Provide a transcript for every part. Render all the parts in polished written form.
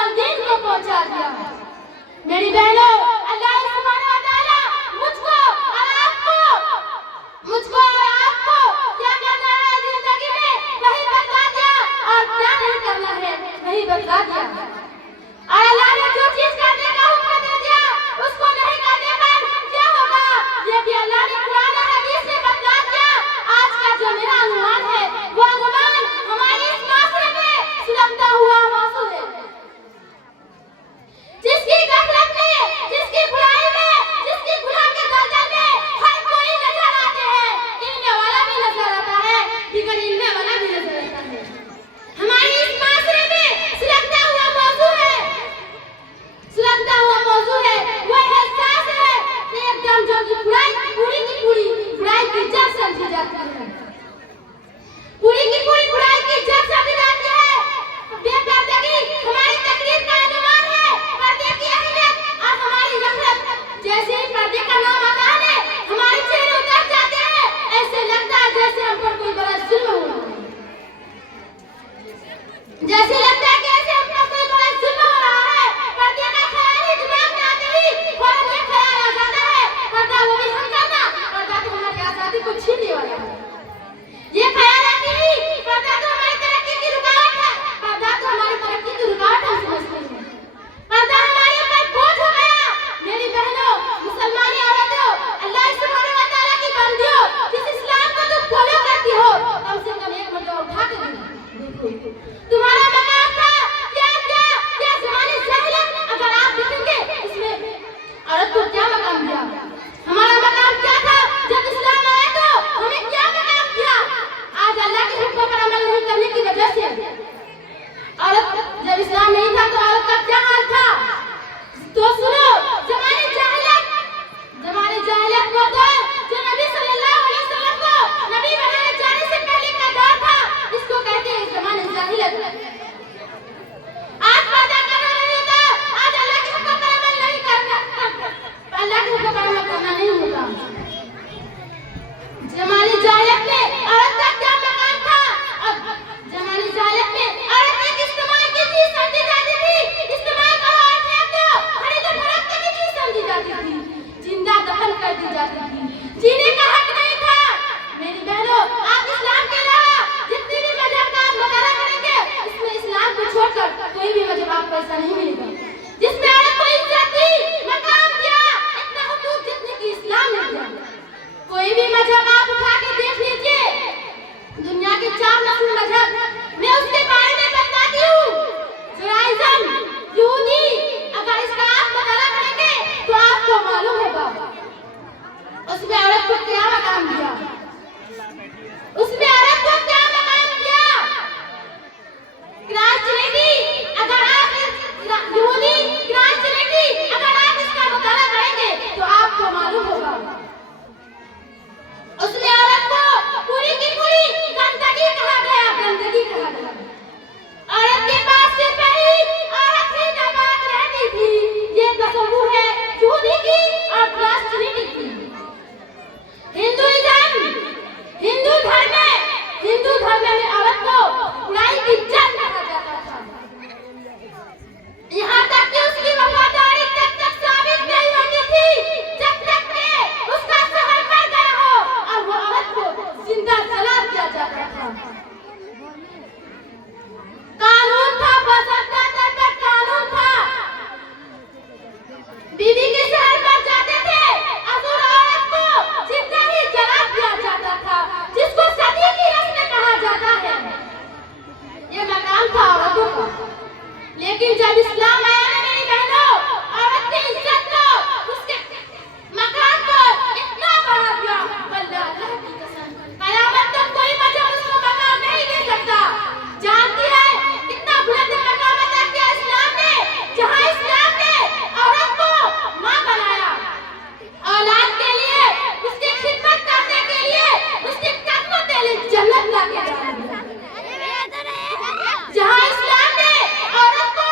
अव्वल दिन को पहुंचा दिया। मेरी बहनों, अल्लाह सुब्हानहू व तआला मुझको और आपको क्या करना है जिंदगी में वही बता दिया और क्या नहीं करना है वही बता दिया। और अल्लाह ने जो चीज करने का हुक्म दे दिया उसको नहीं करने पर क्या होगा ये भी अल्लाह ने कुरान और हदीस में बता दिया। आज का जो मेरा अनुमान है वो अनुमान हमारे इस माशरे में सुलगता हुआ मौजूद है। जिसकी गफलत में, जिसकी बुराई में, जिसकी गुनाह के दलदल में हर कोई नजर आते हैं, इल्म वाला भी नजर आता है, बिगड़ इल्म वाला भी नजर आता है। हमारे इस माशरे में सुलगता हुआ मौजूद है, वो एहसास है कि एकदम जो कि पूरी की पूरी बुराई की जड़ समझी जाती है, पूरी की पूरी बुराई की जड़ समझी जाती है। बेपर्दगी हमारी तकदीर का अनुमान है, पर्दे की अहमियत और हमारी नफरत। जैसे ही पर्दे का नाम आता है हमारे चेहरे उतर जाते हैं, ऐसे लगता है जैसे हम पर कोई बड़ा जुल्म हुआ है, जैसे लगता है कि ऐसे हम पर कोई बड़ा जुल्म हो रहा है। पर्दे का ख्याल ही दिमाग में आते ही फौरन ये ख्याल आ जाता है पर्दा वो भी हम करना, पर्दा तो हमारी आजादी को छीनने वाला है। ये ख्याल आते ही पर्दा तो हमारी तरक्की की रुकावट है, पर्दा तो हमारी तरक्की की रुकावट हम समझते हैं। पर्दा हमारे ऊपर बोझ हो गया। मेरी बहनों, मुसलमान औरतों, अल्लाह सुब्हानहू व तआला की बंदियों, जिस इस्लाम को तुम फॉलो करती हो कम से कम एक मरतबा उठा के देखो तुम्हारा मकाम था क्या ज़माने जाहिलियत। अगर आप देखेंगे इसमें औरत को क्या मकाम दिया, हमारा मकाम क्या था जब इस्लाम आया तो हमें क्या मकाम दिया। आज अल्लाह के हुक्म पर अमल नहीं करने की वजह से औरत, जब इस्लाम नहीं था तो औरत का क्या हाल था। तो सुनो, ज़माने जाहिलियत वो दौर जो नबी सल्लल्लाहु अलैहि वसल्लम को नबी बनाए जाने से पहले का दौर था, इसको कहते हैं ज़माने जाहिलियत। आज पर्दा करना नहीं होता, आज अल्लाह के हुक्म पर अमल नहीं करना, अल्लाह के हुक्म पर अमल करना नहीं होता। ज़माने जाहिलियत में औरत का क्या मकाम था। अब ज़माने जाहिलियत में औरत एक इस्तेमाल की चीज समझी जाती थी, इस्तेमाल करो और फेंक दो, खरीदो फरोख्त की चीज समझी जाती थी, जिंदा दफन कर दी जाती थी, जीने का हक नहीं था। मेरी बहनों, आप इस्लाम के अलावा जितनी भी मजहब का आप मुताला करेंगे इसमें इस्लाम को छोड़कर कोई भी मजहब आपको ऐसा नहीं मिलेगा जिसमें औरत को इज्जत दी, मकाम दिया, इतना हुकूक जितने की इस्लाम ने दिया। कोई भी मजहब आप उठा के देख लीजिए, दुनिया के 4 नस्ल मजहब मैं उसके बारे में बताती हूँ। जुडाइज्म, यहूदी, अगर इसका आप मुताला करेंगे तो आपको मालूम होगा उसमें औरत को क्या मकाम दिया, उसमें औरत को क्या मकाम दिया। क्राइस्टियनिटी, अगर आप यहूदी क्राइस्टियनिटी अगर आप इसका मुताला करेंगे तो आपको मालूम होगा उसमें औरत को पूरी की पूरी गंदगी कहा गया, गंदगी कहा गया। औरत के पास से पहली औरत ही नापाक रहती थी, ये तसव्वुर है यहूदी की और क्राइस्टियनिटी की। हिंदू धर्म में औरत को बुराई की जड़ कहा जाता था। यहाँ तक कि उसकी वफादारी तक साबित नहीं होती थी जब तक कि उसका शौहर मर गया हो और वो औरत को जिंदा जला दिया जाता था। कानून था, बाज़ाब्ता तौर पर कानून था। बीवी के शहर पर जाते थे, अज़ूर औरत को जिंदा ही जला दिया जाता था, जिसको सती की रस्म कहा जाता है। ये मकाम था औरतों का। लेकिन जब इस्लाम आया ना मेरी बहनों, औरत की इज्जत को, उसके मकाम को इतना बढ़ा दिया, अल्लाह की कसम, कयामत तक कोई मजहब उसको मकाम नहीं दे सकता। जानती है कितना बुलंद मकाम अता किया इस्लाम ने, जहाँ इस्लाम ने औरत को माँ बनाया, औलाद के लिए, उसकी खिदमत करने के लिए, उसकी कदमों के लिए जन्नत ला के डाल दिया। जहाँ इस्लाम ने औरत को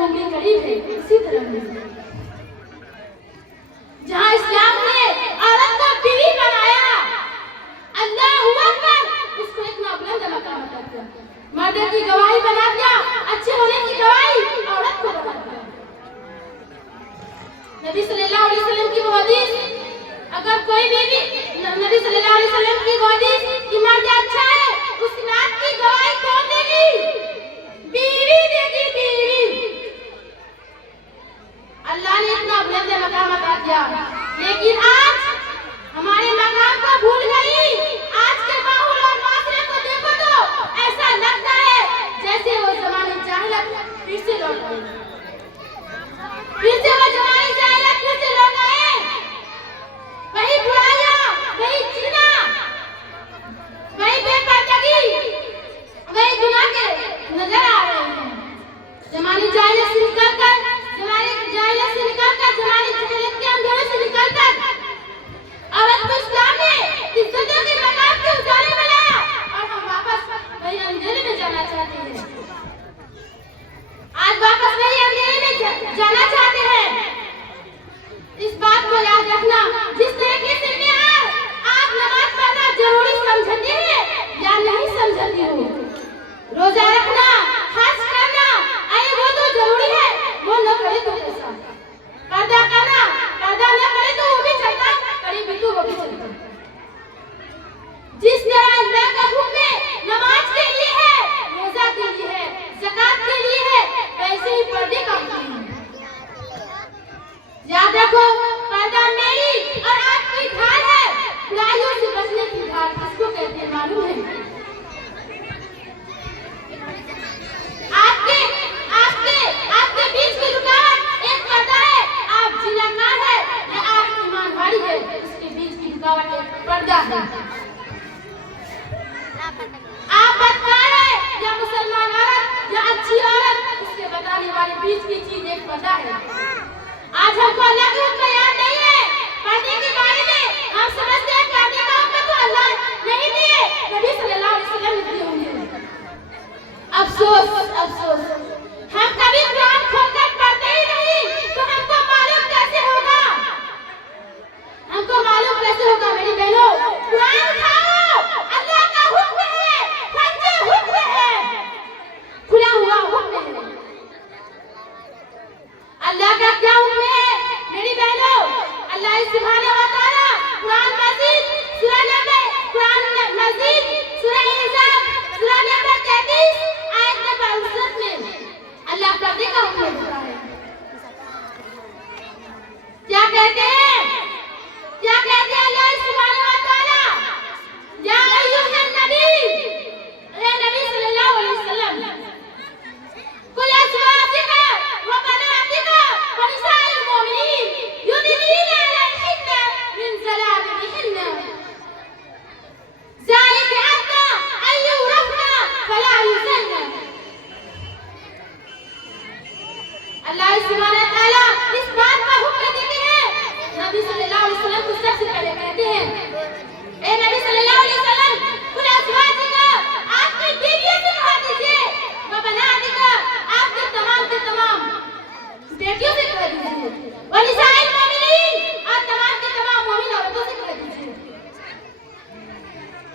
2 उंगली करीब है, इसी तरह है। जहाँ इस्लाम ने औरत को बीवी बनाया, अल्लाहू अकबर, उसको इतना बुलंद मकाम अता किया। मर्द की गवाही बना दिया, अच्छे होने की गवाही औरत को बना दिया। नबी सल्लल्लाहु अलैहि वसल्लम की वो हदीस, अगर कोई बीवी, नबी सल्लल्लाहु अलैहि वसल्लम की वो हदीस कि मर्द अच्छा है, उस रात की गवाही कौन देगी? बीवी देगी, बीवी। अल्लाह ने इतना बुलंद मकाम अता किया, लेकिन आज हमारे मकाम को भूल गई। आज के माहौल और माशरे को देखो तो ऐसा लगता है जैसे वो ज़माने जाहिलियत फिर से लौट गए, फिर से वो ज़माने जाहिलियत फिर से लौट गए। वही बुराइयां, वही ज़िना, वही बेपर्दगी, वही गुनाह के नजर आ रहे हैं। ज़माने जाहिलियत से निकलकर, ज़माने जाहिलियत से निकलकर, ज़माने जाहिलियत के अंधेरे से निकलकर औरत को इस्लाम ने इज्जतों के मकाम के उजाले में लाया और हम वापस वही अंधेरे में जाना चाहते हैं। आज वापस वही अंधेरे में जाना चाहते हैं। इस बात को याद रखना, जिस तरीके से मैं आप नमाज पढ़ना जरूरी समझते हैं या नहीं समझती हो, रोजा रखना, हज करना, अरे वो तो जरूरी है, वो न करे तो कैसा? पर्दा करना, पर्दा न करे तो वो भी चलता, करे भी तो वो भी चलता। जिस तरह अल्लाह का हुक्म नमाज के लिए है, रोजा के लिए है, ज़कात के लिए है, वैसे ही पर्दे का हुक्म है। याद रखो, पर्दा मेरी और आपकी ढाल है। बुराइयों से बचने की ढाल किसको कहते हैं मालूम है? आपके आपके आपके बीच की रुकावट एक पर्दा है। आप जिनाकार है या आप ईमानदारी है, उसके बीच की रुकावट एक पर्दा है। आप बदकार है या मुसलमान औरत या अच्छी औरत, उसके बताने वाले बीच की चीज एक पर्दा है। आज हमको अल्लाह के हुक्म याद नहीं है। पर्दे के बारे में हम समझते हैं पर्दे का हुक्म तो अल्लाह नहीं दिए, नबी सल्लल्लाहु अलैहि वसल्लम ने दिए होंगे। अफसोस, अफसोस, हम कभी कुरान खोलकर पढ़ते ही नहीं, तो हमको मालूम कैसे होगा? हमको मालूम कैसे होगा मेरी बहनों? कुरान उठाओ, अल्लाह का हुक्म है, फर्ज हुक्म है, खुला हुआ हुक्म है। अल्लाह का क्या हुक्म है मेरी बहनों? अल्लाह सुब्हानहू व तआला कुरान मजीद सूरह नंबर, कुरान मजीद सूरह हिजाब सूरह नंबर 33 आयत नंबर 59 में अल्लाह पर्दे का हुक्म देता है। क्या कहते हैं? क्या कहते हैं अल्लाह सुब्हानहू व तआला? या अय्युहन नबी, ए नबी सल्लल्लाहु अलैहि वसल्लम, कुल अज़वाजिका व बनातिका व निसाइल मोमिनीन युदनीना अलैहिन्ना मिन जलाबिबिहिन्ना ज़ालिका अदना अन युरफ़ना फला युज़लना। अल्लाह सुब्हानहू व तआला इस बात का हुक्म देते हैं। नबी सल्लल्लाहु अलैहि वसल्लम को सबसे पहले कहते हैं, ए नबी सल्लल्लाहु अलैहि वसल्लम, कुल अज़वाजिका, आपकी बीवियों से कह दीजिए, व बनातिका, आपके तमाम बेटियों से कह दीजिए, व निसाइल मोमिनीन, और तमाम के तमाम मोमिन औरतों से कह दीजिए,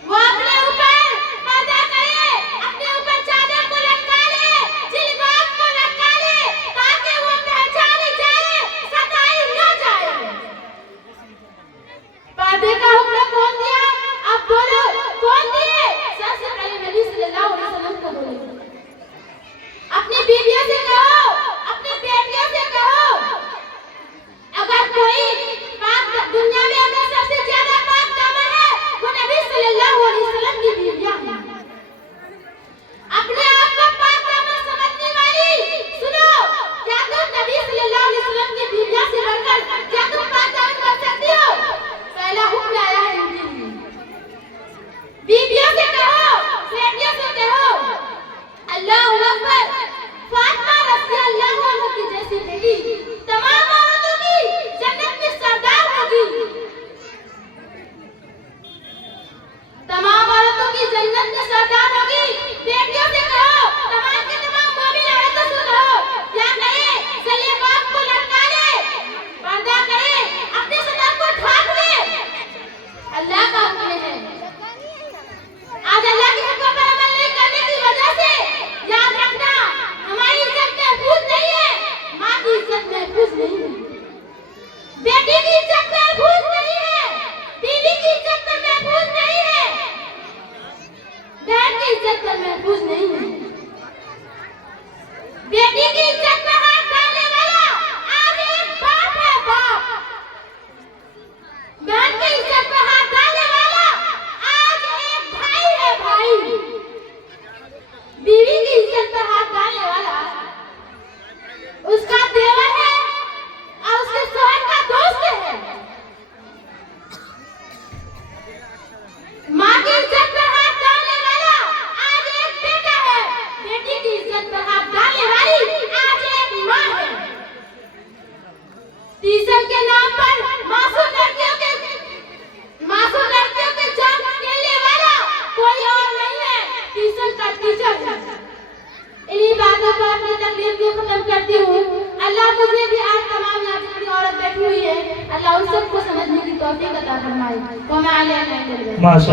वो अपने ऊपर पर्दा करे, अपने ऊपर चादर को लटका ले, जिलबाब को लटका ले, ताकि वो पहचानी जाए, सताई न जाए। पर्दे का हुक्म कौन दिया? अब बोलो, कौन दिए? सबसे पहले नबी सल्लल्लाहु अलैहि वसल्लम को बोले। अपनी बीवियों से कहो, अपनी बेटियों से कहो, अगर कोई पाक दुनिया में अगर सबसे ज्यादा पाक दामन है, वो नबी सल्लल्लाहु अलैहि वसल्लम की बीवियां हैं। अपने आप को पाक दामन समझने वाली, सुनो, क्या तुम नबी सल्लल्लाहु अलैहि वसल्लम की बीवियां से बढ़कर क्या तुम पाक दामन कर सकती हो? पहला हुक्म आया है उनके लिए। बीवियों से कहो, बेटियों से कहो, अल्लाहू अकबर, फातिमा रज़ी अल्लाहु अन्हा की जैसी बेटी तमाम औरतों की जन्नत में सरदार होगी। तमाम औरतों की जन्नत में सरदार होगी। बेटियों से कहो, तमाम के तमाम मोमिन औरतों से कहो, क्या कहे? टीचर हूँ। इन्हीं बातों पर अपनी तकरीर को खत्म करती हूँ। अल्लाह मुझे भी आज तमाम यहाँ पे बड़ी औरत बैठी हुई है, अल्लाह उन सबको समझने की तौफीक अता फरमाए।